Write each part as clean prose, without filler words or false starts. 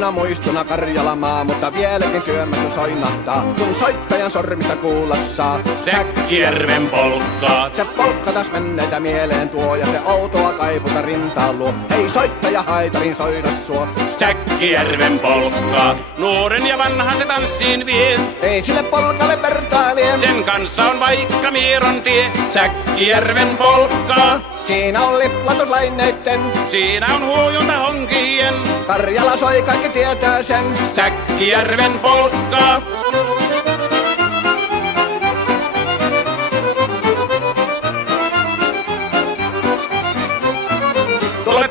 kauniina muistona Karjalamaa, mutta vieläkin syömässä soinahtaa, kun soittajan sormista kuulla saa. Säkkijärven polkkaa. Se polkka taas menneitä mieleen tuo, ja se outoa kaiputa rintaan luo. Ei soittaja haitarin soida suo. Säkkijärven polkkaa. Nuoren ja vanhan se tanssiin vie. Ei sille polkalle vertailie. Sen kanssa on vaikka Mieron tie. Säkkijärven polkkaa. Siinä on liplatuslaineitten, Siinä on huojunta honkien. Karjala soi, kaikki tietää sen. Säkkijärven polkkaa.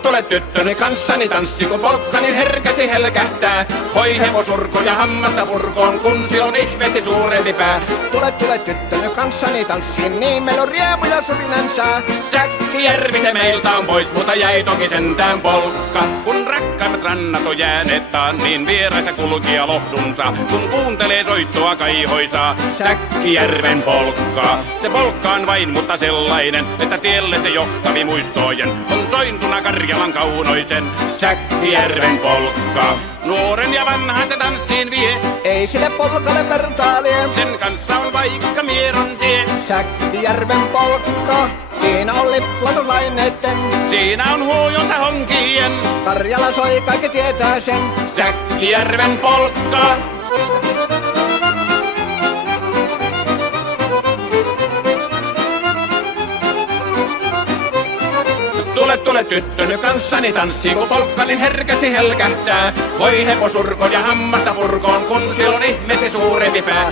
Tule tyttöni kanssani tanssi, kun polkkani herkäsi helkähtää. Hoi hevosurko ja hammasta purkoon, kun silloin ihmeesi suurempi pää. Tule tyttöni kanssani tanssiin, niin meillä on riepu ja suvinansa. Säkkijärvi se meiltä on pois, mutta jäi toki sentään polkka. Kun rakkaimmat rannat on jääneet taan, niin vieraissa kulkija lohdunsa. Kun kuuntelee soittoa kaihoisaa, Säkkijärven polkkaa. Se polkka on vain, mutta sellainen, että tielle se johtavi muistojen on sointuna Karjalan kaunoisen. Säkkijärven polkkaa. Nuoren ja vanhan se tanssiin vie. Ei sille polkalle vertailie. Sen kanssa on vaikka Mieron tie. Säkkijärven polkka, siinä on liplatuslaineitten, Siinä on huojunta honkien. Karjala soi, kaikki tietää sen. Säkkijärven polkkaa. Tule tyttöni kanssani tanssi, kun polkkani herkästi helkähtää. Voi hevosurko ja hammasta purkoon, kun silloin ihmeesi suurempi pää.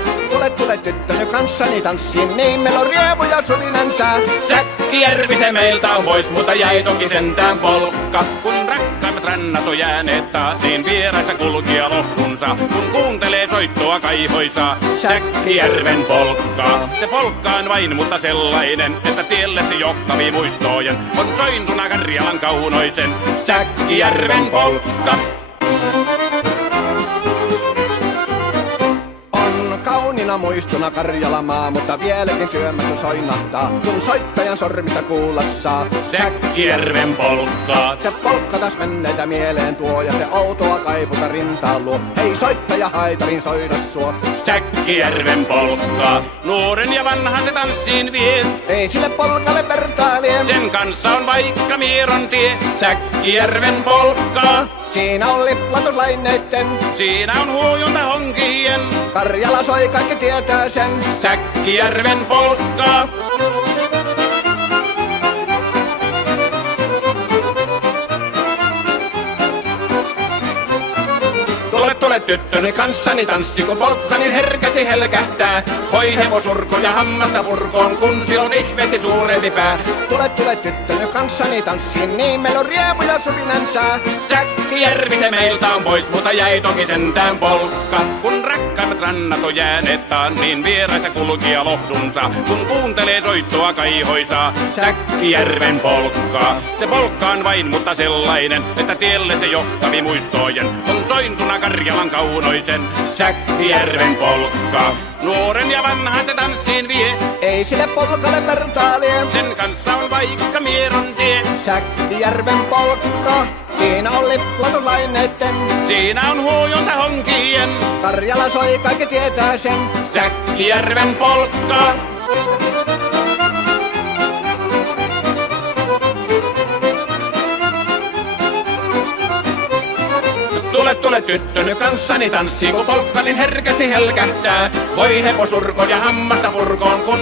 Tule tyttöni kanssani tanssiin, niin meillä on riepu ja suvinansa. Säkkijärvi se meiltä on pois, mutta jäi toki sentään polkka. Kun rakkaimmat rannat on jääneet taan, niin vieraissa kulkija lohdunsa. Kun kuuntelee soittoa kaihoisaa, Säkkijärven polkkaa. Se polkka on vain, mutta sellainen, että tielle se johtavi muistojen on sointuna Karjalan kaunoisen. Säkkijärven polkka. On kauniina muistona Karjalamaa, mutta vieläkin syömässä soinahtaa, kun soittajan sormista kuulla saa. Säkkijärven polkkaa. Se polkka taas menneitä mieleen tuo, ja se outoa kaiputa rintaan luo. Ei soittaja haitarin soida suo. Säkkijärven polkkaa. Nuoren ja vanhan se tanssiin vie. Ei sille polkalle vertailie. Sen kanssa on vaikka Mieron tie. Säkkijärven polkkaa. Siinä on liplatuslaineitten, Siinä on huojunta honkien. Karjala soi, kaikki tietää sen. Säkkijärven polkkaa. Tule tyttöni kanssani tanssi, kun polkkani herkäsi helkähtää. Hoi hevosurko ja hammasta purkoon, kun silloin ihmeesi suurempi pää. Tule tyttöni kanssani tanssiin, niin meillä on riepu ja suvinansa. Säkkijärvi se meiltä on pois, mutta jäi toki sentään polkka. Kun rakkaimmat rannat on jääneet taan, niin vieraissa kulkija lohdunsa. Kun kuuntelee soittoa kaihoisaa, Säkkijärven polkkaa. Se polkka on vain, mutta sellainen, että tielle se johtavi muistojen on sointuna Karjalan kaunoisen. Säkkijärven polkkaa. Nuoren ja vanhan se tanssiin vie. Ei sille polkalle vertailie. Sen kanssa on vaikka Mieron tie. Säkkijärven polkka, siinä on liplatuslaineitten, Siinä on huojunta honkien. Karjala soi, kaikki tietää sen. Säkkijärven polkkaa. Tule tyttöni kanssani tanssi, kun polkkani herkästi helkähtää. Voi hevosurko ja hammasta purkoon, kun